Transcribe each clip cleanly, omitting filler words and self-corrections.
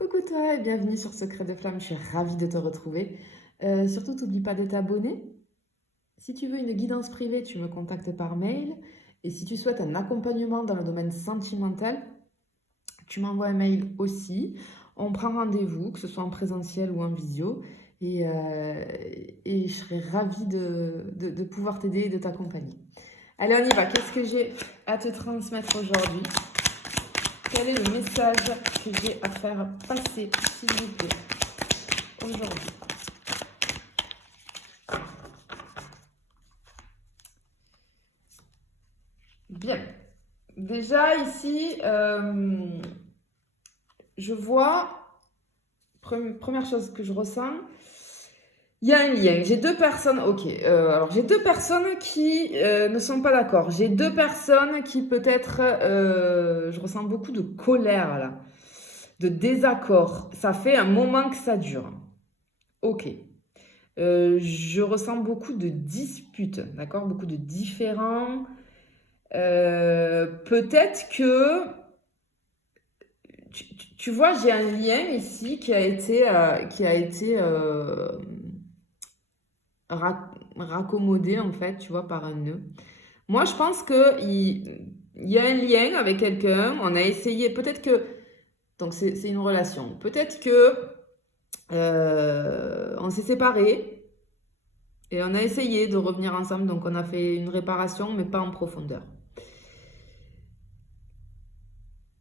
Coucou toi et bienvenue sur Secret de Flamme, je suis ravie de te retrouver. Surtout, n'oublie pas de t'abonner. Si tu veux une guidance privée, tu me contactes par mail. Et si tu souhaites un accompagnement dans le domaine sentimental, tu m'envoies un mail aussi. On prend rendez-vous, que ce soit en présentiel ou en visio. Et, euh, et je serai ravie de pouvoir t'aider et de t'accompagner. Allez, on y va. Qu'est-ce que j'ai à te transmettre aujourd'hui? Quel est le message que j'ai à faire passer, s'il vous plaît, aujourd'hui? Bien. Déjà, ici, je vois, première chose que je ressens, il y a un lien. J'ai deux personnes, ok. Alors, j'ai deux personnes qui ne sont pas d'accord. J'ai deux personnes qui peut-être, je ressens beaucoup de colère là, de désaccord. Ça fait un moment que ça dure. Ok. Je ressens beaucoup de disputes, d'accord? Beaucoup de différends. Peut-être que, tu vois, j'ai un lien ici qui a été raccommodé, en fait, tu vois, par un nœud. Moi, je pense qu'il y a un lien avec quelqu'un. On a essayé, peut-être que, donc c'est une relation. Peut-être que on s'est séparés et on a essayé de revenir ensemble. Donc, on a fait une réparation, mais pas en profondeur.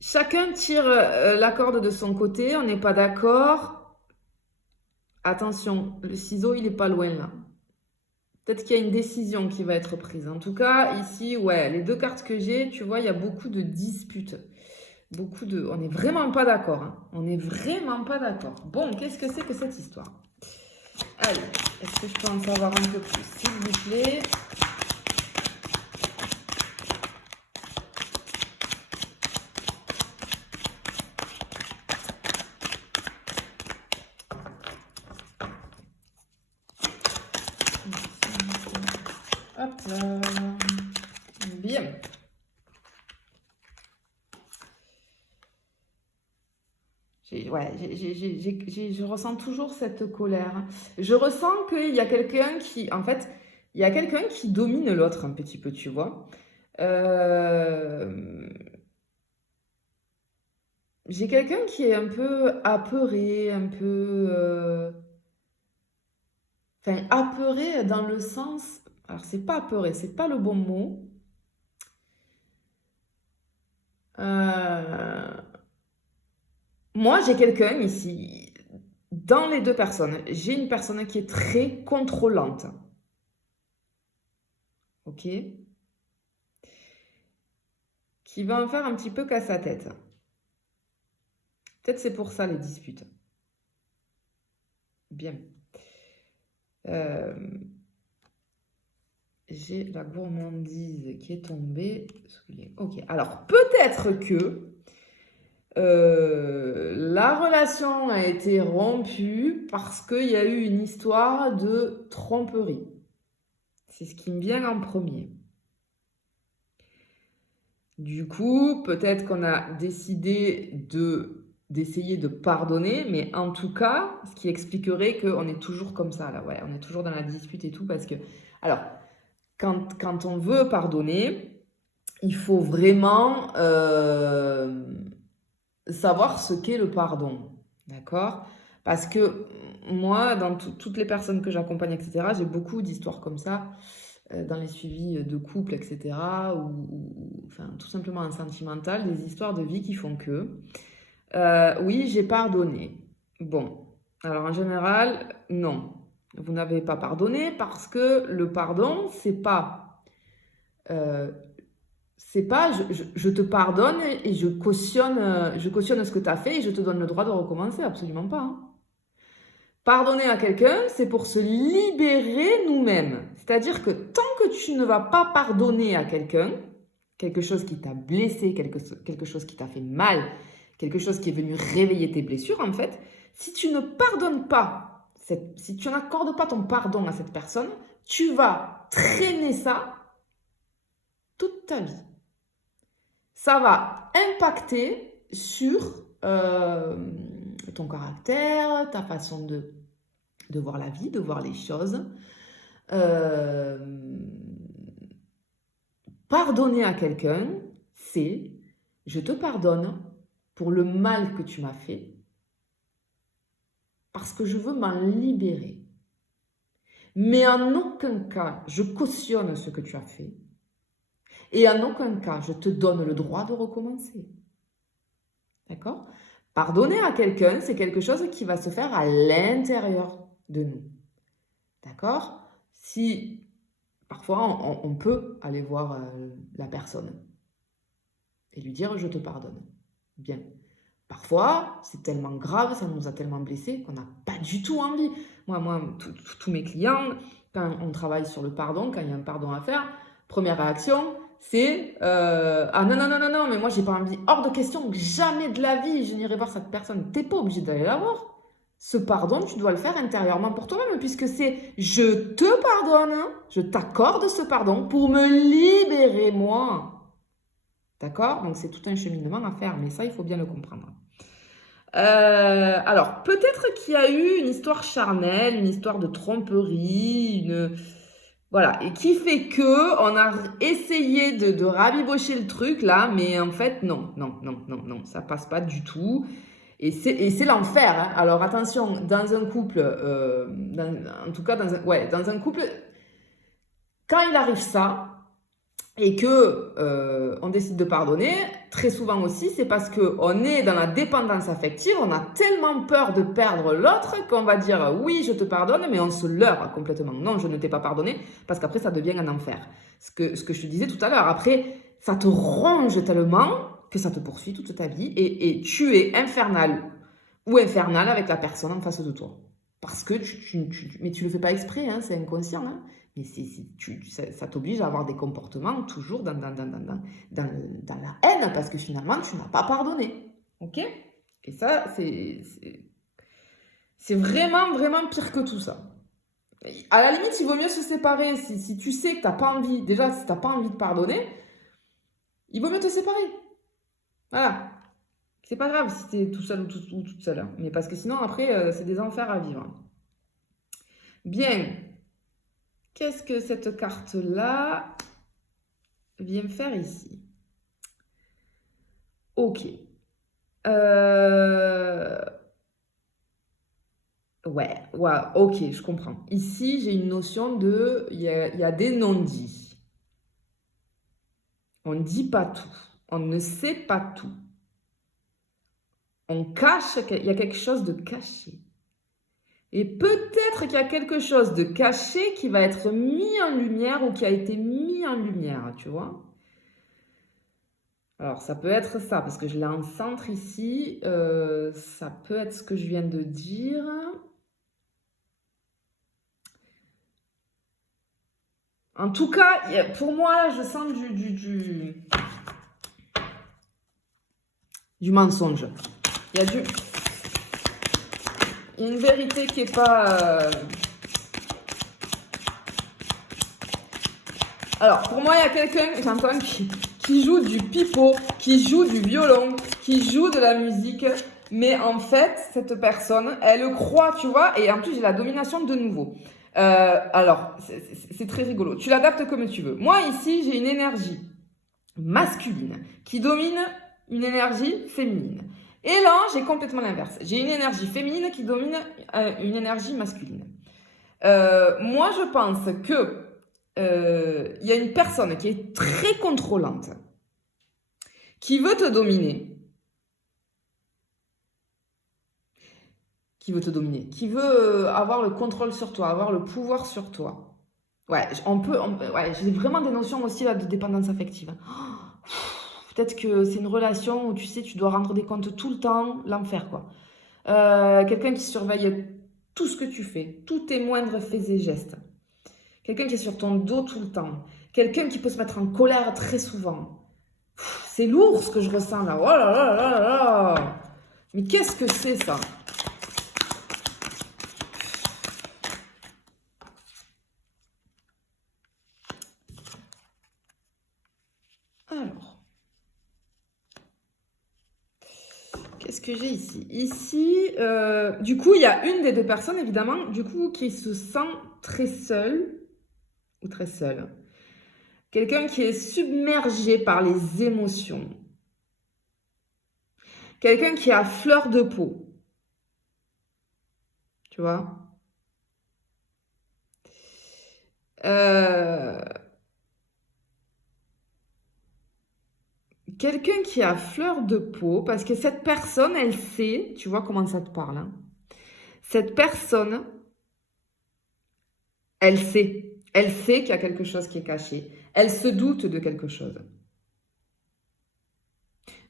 Chacun tire la corde de son côté, on n'est pas d'accord. Attention, le ciseau, il n'est pas loin là. Peut-être qu'il y a une décision qui va être prise. En tout cas, ici, ouais, les deux cartes que j'ai, tu vois, il y a beaucoup de disputes. On n'est vraiment pas d'accord, hein. On n'est vraiment pas d'accord. Bon, qu'est-ce que c'est que cette histoire? Allez, est-ce que je peux en savoir un peu plus, s'il vous plaît? Hop là. Bien. Je ressens toujours cette colère. Je ressens qu'il y a quelqu'un qui, en fait, il y a quelqu'un qui domine l'autre un petit peu, tu vois. Euh, j'ai quelqu'un qui est un peu apeuré, un peu, enfin, apeuré dans le sens, alors c'est pas apeuré, c'est pas le bon mot. Euh, moi, j'ai quelqu'un ici, dans les deux personnes, j'ai une personne qui est très contrôlante. Ok? Qui va en faire un petit peu qu'à sa tête. Peut-être c'est pour ça les disputes. Bien. Euh, j'ai la gourmandise qui est tombée. Ok. Alors peut-être que la relation a été rompue parce qu'il y a eu une histoire de tromperie. C'est ce qui me vient en premier. Du coup, peut-être qu'on a décidé d'essayer de pardonner, mais en tout cas, ce qui expliquerait qu'on est toujours comme ça, là, ouais, on est toujours dans la dispute et tout, parce que, alors, quand on veut pardonner, il faut vraiment savoir ce qu'est le pardon, d'accord? Parce que moi, dans toutes les personnes que j'accompagne, etc., j'ai beaucoup d'histoires comme ça, dans les suivis de couple, etc., ou enfin, tout simplement en sentimental, des histoires de vie qui font que, oui, j'ai pardonné. Bon, alors en général, non. Vous n'avez pas pardonné parce que le pardon, euh, c'est pas je te pardonne et je cautionne ce que tu as fait et je te donne le droit de recommencer, absolument pas, hein. Pardonner à quelqu'un, c'est pour se libérer nous-mêmes. C'est-à-dire que tant que tu ne vas pas pardonner à quelqu'un, quelque chose qui t'a blessé, quelque chose qui t'a fait mal, quelque chose qui est venu réveiller tes blessures, en fait, si tu ne pardonnes pas, si tu n'accordes pas ton pardon à cette personne, tu vas traîner ça toute ta vie. Ça va impacter sur ton caractère, ta façon de voir la vie, de voir les choses. Euh, Pardonner à quelqu'un, c'est je te pardonne pour le mal que tu m'as fait, parce que je veux m'en libérer. Mais en aucun cas, je cautionne ce que tu as fait. Et en aucun cas, je te donne le droit de recommencer. D'accord? Pardonner à quelqu'un, c'est quelque chose qui va se faire à l'intérieur de nous. D'accord? Si parfois on peut aller voir la personne et lui dire je te pardonne. Bien. Parfois, c'est tellement grave, ça nous a tellement blessés qu'on n'a pas du tout envie. Moi, tous mes clients, quand on travaille sur le pardon, quand il y a un pardon à faire, première réaction, c'est ah non, non, non, non, non, mais moi j'ai pas envie, hors de question, jamais de la vie, je n'irai voir cette personne. T'es pas obligé d'aller la voir. Ce pardon, tu dois le faire intérieurement pour toi-même, puisque c'est je te pardonne, hein, je t'accorde ce pardon pour me libérer moi. D'accord? Donc c'est tout un cheminement à faire, mais ça, il faut bien le comprendre. Alors, peut-être qu'il y a eu une histoire charnelle, une histoire de tromperie, voilà, et qui fait que on a essayé de rabibocher le truc là, mais en fait, non, non, non, non, non, ça passe pas du tout. Et c'est l'enfer, hein. Alors attention, dans un couple, en tout cas dans un couple, quand il arrive ça, et que on décide de pardonner, très souvent aussi, c'est parce qu'on est dans la dépendance affective, on a tellement peur de perdre l'autre qu'on va dire oui, je te pardonne, mais on se leurre complètement. Non, je ne t'ai pas pardonné, parce qu'après, ça devient un enfer. Ce que je te disais tout à l'heure, après, ça te ronge tellement que ça te poursuit toute ta vie et tu es infernal ou infernal avec la personne en face de toi. Parce que mais tu le fais pas exprès, hein, c'est inconscient, hein. Mais ça t'oblige à avoir des comportements toujours dans la haine, parce que finalement, tu n'as pas pardonné. Ok? Et ça, c'est vraiment, vraiment pire que tout ça. À la limite, il vaut mieux se séparer. Si tu sais que tu n'as pas envie, déjà, si tu n'as pas envie de pardonner, il vaut mieux te séparer. Voilà. C'est pas grave si tu es tout seul ou toute seule, hein. Mais parce que sinon, après, c'est des enfers à vivre. Bien. Qu'est-ce que cette carte-là vient faire ici? Ok. Ouais, ok, je comprends. Ici, j'ai une notion de... Il y a des non-dits. On ne dit pas tout. On ne sait pas tout. On cache, il y a quelque chose de caché. Et peut-être qu'il y a quelque chose de caché qui va être mis en lumière ou qui a été mis en lumière, tu vois? Alors, ça peut être ça, parce que je l'ai en centre ici. Ça peut être ce que je viens de dire. En tout cas, pour moi, je sens du mensonge. Il y a une vérité qui n'est pas... Alors, pour moi, il y a quelqu'un, j'entends, qui joue du pipeau, qui joue du violon, qui joue de la musique. Mais en fait, cette personne, elle croit, tu vois, et en plus, j'ai la domination de nouveau. Alors, c'est très rigolo. Tu l'adaptes comme tu veux. Moi, ici, j'ai une énergie masculine qui domine une énergie féminine. Et là, j'ai complètement l'inverse. J'ai une énergie féminine qui domine une énergie masculine. Moi, je pense que il y a une personne qui est très contrôlante, qui veut te dominer, qui veut avoir le contrôle sur toi, avoir le pouvoir sur toi. Ouais, ouais, j'ai vraiment des notions aussi là de dépendance affective. Oh, peut-être que c'est une relation où tu sais, tu dois rendre des comptes tout le temps, l'enfer quoi. Quelqu'un qui surveille tout ce que tu fais, tous tes moindres faits et gestes. Quelqu'un qui est sur ton dos tout le temps. Quelqu'un qui peut se mettre en colère très souvent. C'est lourd ce que je ressens là. Oh là là là là. Mais qu'est-ce que c'est ça? Alors. Qu'est-ce que j'ai ici? Ici, du coup, il y a une des deux personnes, évidemment, du coup, qui se sent très seule ou très seule. Quelqu'un qui est submergé par les émotions. Quelqu'un qui est à fleur de peau. Tu vois? Euh, Quelqu'un qui est à fleur de peau, parce que cette personne, elle sait, tu vois comment ça te parle, hein? Cette personne, elle sait. Elle sait qu'il y a quelque chose qui est caché. Elle se doute de quelque chose.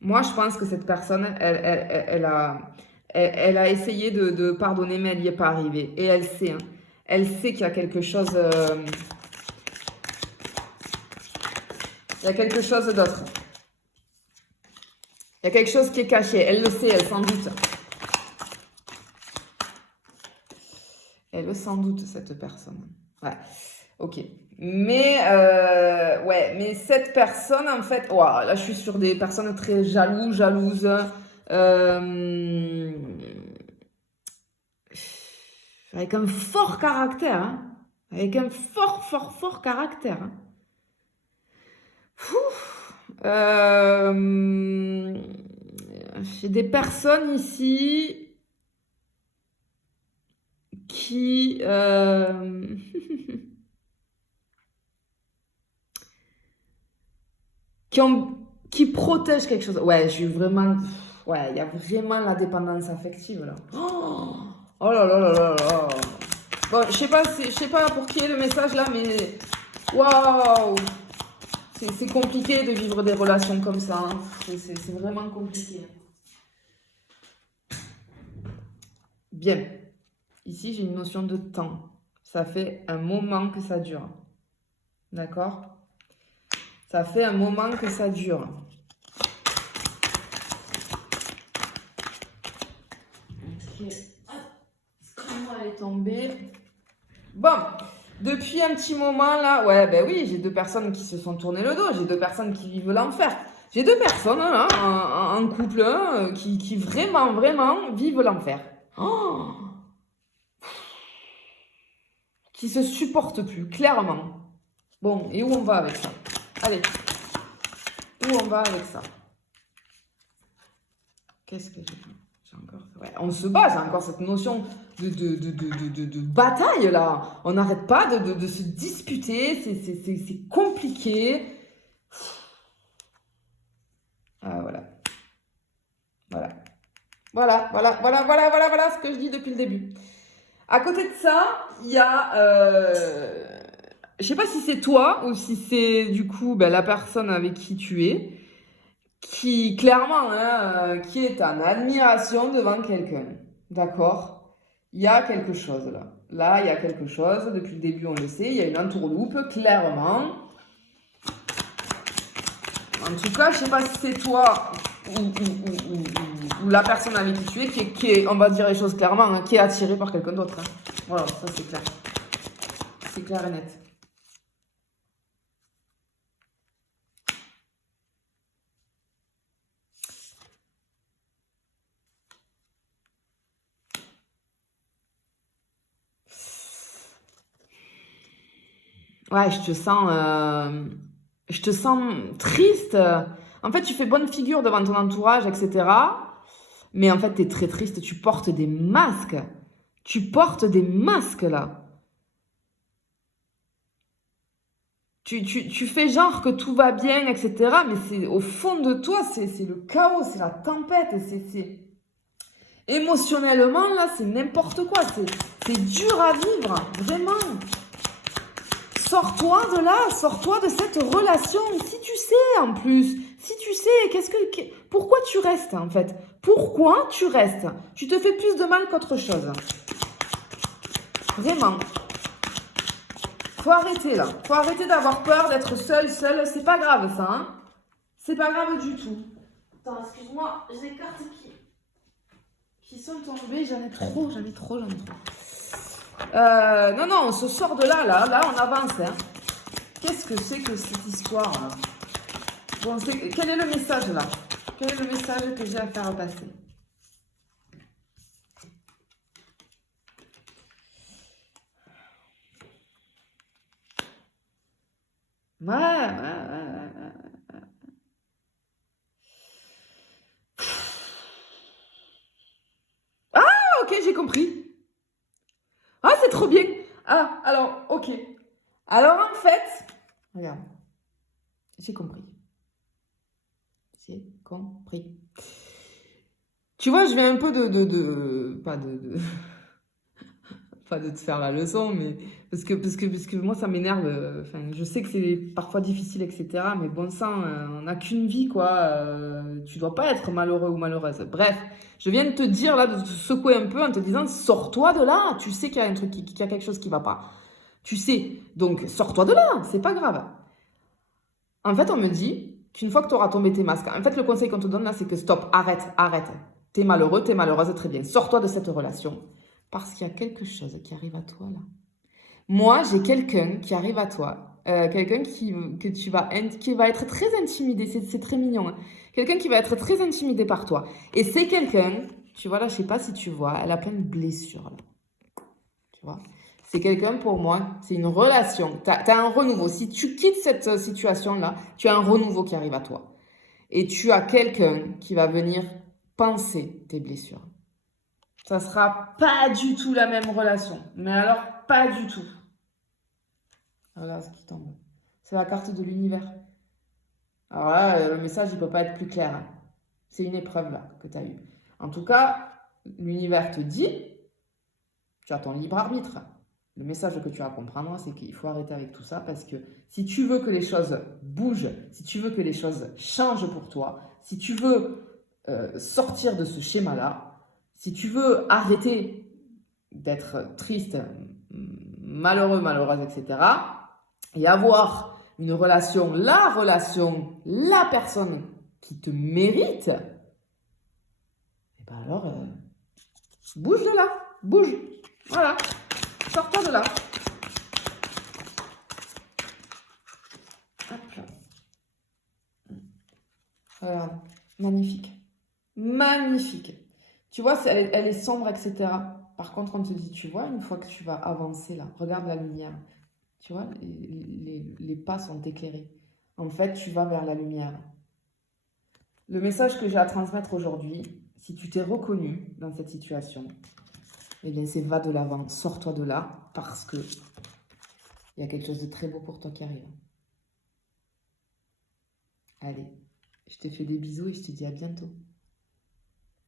Moi, je pense que cette personne, elle a essayé de pardonner, mais elle n'y est pas arrivée. Et elle sait, hein. Elle sait qu'il y a quelque chose, il y a quelque chose d'autre. Il y a quelque chose qui est caché. Elle le sait, elle s'en doute. Elle le s'en doute, cette personne. Ouais, ok. Mais, ouais, mais cette personne, en fait, ouah, là, je suis sur des personnes très jalouses. Avec un fort caractère, hein. Avec un fort caractère, hein. J'ai des personnes ici qui qui protègent quelque chose. Ouais, je suis vraiment. Ouais, il y a vraiment la dépendance affective là. Oh là là là là là. Bon, je sais pas pour qui est le message là, mais waouh, c'est compliqué de vivre des relations comme ça, hein. C'est vraiment compliqué. Bien. Ici, j'ai une notion de temps. Ça fait un moment que ça dure. D'accord? Ça fait un moment que ça dure. Ok. Excuse-moi, elle est tombée. Bon, depuis un petit moment là, ouais, ben oui, j'ai deux personnes qui se sont tournées le dos. J'ai deux personnes qui vivent l'enfer. J'ai deux personnes là, en couple, hein, qui vraiment vivent l'enfer. Oh, qui se supportent plus, clairement. Bon, et où on va avec ça? Allez, où on va avec ça? Qu'est-ce que j'ai encore? Ouais, on se bat, j'ai encore cette notion de bataille là. On n'arrête pas de se disputer, c'est compliqué. Ah, voilà. Voilà ce que je dis depuis le début. À côté de ça, il y a. Je sais pas si c'est toi ou si c'est du coup ben, la personne avec qui tu es, qui clairement, hein, qui est en admiration devant quelqu'un. D'accord? Il y a quelque chose là. Là, il y a quelque chose. Depuis le début, on le sait. Il y a une entourloupe, clairement. En tout cas, je sais pas si c'est toi ou la personne avec qui tu es qui est, on va dire les choses clairement, hein, qui est attirée par quelqu'un d'autre. Hein. Voilà, ça c'est clair. C'est clair et net. Ouais, je te sens triste. En fait, tu fais bonne figure devant ton entourage, etc. Mais en fait, tu es très triste. Tu portes des masques. Tu portes des masques là. Tu fais genre que tout va bien, etc. Mais c'est au fond de toi, c'est le chaos, c'est la tempête. Émotionnellement, là, c'est n'importe quoi. C'est dur à vivre, vraiment. Sors-toi de là, sors-toi de cette relation. Si tu sais, en plus, si tu sais, pourquoi tu restes, en fait? Pourquoi tu restes? Tu te fais plus de mal qu'autre chose. Vraiment. Faut arrêter, là. Faut arrêter d'avoir peur d'être seul. C'est pas grave, ça, hein? C'est pas grave du tout. Attends, excuse-moi, j'ai des cartes qui sont tombées. J'en ai trop. Non, on se sort de là, on avance. Hein. Qu'est-ce que c'est que cette histoire là? Bon, quel est le message là? Quel est le message que j'ai à faire passer? Ouais, ouais. Ah, ok, j'ai compris. Ah, c'est trop bien. Ah, alors, ok. Alors, en fait, regarde, j'ai compris. J'ai compris. Tu vois, je viens un peu pas pas de te faire la leçon, mais parce que moi, ça m'énerve. Enfin, je sais que c'est parfois difficile, etc. Mais bon sang, on n'a qu'une vie, quoi. Tu dois pas être malheureux ou malheureuse. Bref, je viens de te dire, là, de te secouer un peu en te disant, sors-toi de là. Tu sais qu'il y a un truc, qu'il y a quelque chose qui va pas. Tu sais. Donc, sors-toi de là. C'est pas grave. En fait, on me dit qu'une fois que tu auras tombé tes masques, en fait, le conseil qu'on te donne là, c'est que stop, arrête, arrête. T'es malheureux, t'es malheureuse, très bien. Sors-toi de cette relation. Parce qu'il y a quelque chose qui arrive à toi là. Moi, j'ai quelqu'un qui arrive à toi, quelqu'un qui va être très intimidé, c'est très mignon, hein. Quelqu'un qui va être très intimidé par toi. Et c'est quelqu'un, tu vois là, je sais pas si tu vois, elle a plein de blessures là, tu vois. C'est quelqu'un pour moi, c'est une relation. Tu as un renouveau. Si tu quittes cette situation-là, tu as un renouveau qui arrive à toi. Et tu as quelqu'un qui va venir penser tes blessures. Ça sera pas du tout la même relation. Mais alors, pas du tout. Voilà ce qui tombe. C'est la carte de l'univers. Alors là, le message, il peut pas être plus clair, hein. C'est une épreuve là que tu as eue. En tout cas, l'univers te dit, tu as ton libre arbitre. Le message que tu as à comprendre, c'est qu'il faut arrêter avec tout ça parce que si tu veux que les choses bougent, si tu veux que les choses changent pour toi, si tu veux sortir de ce schéma-là, si tu veux arrêter d'être triste, malheureux, malheureuse, etc., et avoir une relation, la personne qui te mérite, et ben alors, bouge de là, bouge, voilà, sors-toi de là. Hop là. Regarde, magnifique, magnifique. Tu vois, elle est sombre, etc. Par contre, on te dit, tu vois, une fois que tu vas avancer là, regarde la lumière. Tu vois, les pas sont éclairés. En fait, tu vas vers la lumière. Le message que j'ai à transmettre aujourd'hui, si tu t'es reconnu dans cette situation, eh bien, c'est va de l'avant, sors-toi de là, parce que il y a quelque chose de très beau pour toi qui arrive. Allez, je te fais des bisous et je te dis à bientôt.